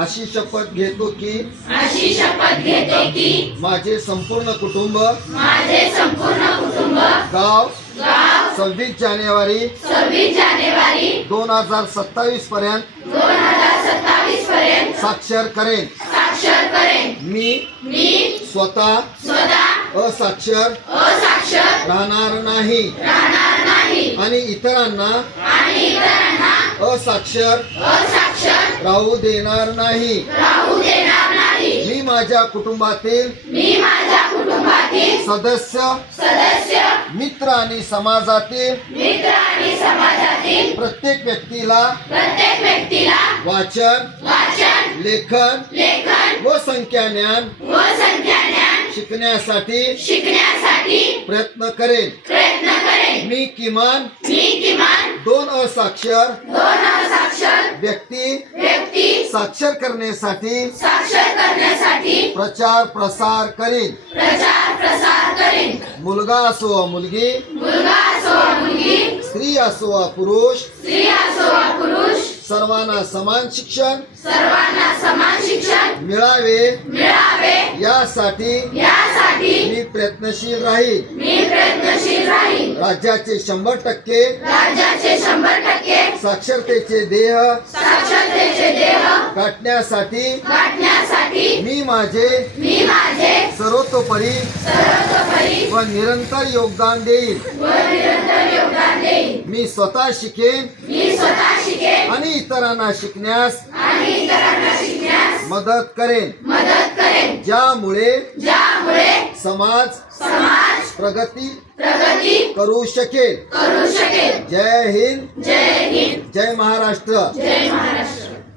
अशी शपथ घेतो की की माझे संपूर्ण कुटुंब माझे संपूर्ण कुटुंब गाव गाव 26 जानेवारी 26 जानेवारी 2027 पर्यंत 2027 पर्यंत साक्षर करेन. करेन. मी स्वतः असाक्षर राहणार नाही आणि इतरांना असाक्षर राहू देणार नाही. मी माझ्या कुटुंबातील सदस्य मित्र आणि समाजातील प्रत्येक व्यक्तीला वाचन लेखन व संख्याज्ञान शिकण्यासाठी प्रयत्न करेन. मी किमान 2 असाक्षर व्यक्ती साक्षर करण्यासाठी प्रचार प्रसार करेन. मुलगा असो वा मुलगी, स्त्री असो वा पुरुष, सर्वांना समान शिक्षण मिळावे यासाठी मी प्रयत्नशील राहील. राज्याचे 100% साक्षरतेचे ध्येय गाठण्यासाठी मी माझे सर्वतोपरी व निरंतर योगदान देईन. मी स्वतः शिकेन आणि इतरांना शिकण्यास मदत करेन. ज्यामुळे समाज प्रगती करू शकेल. जय हिंद, जय महाराष्ट्र.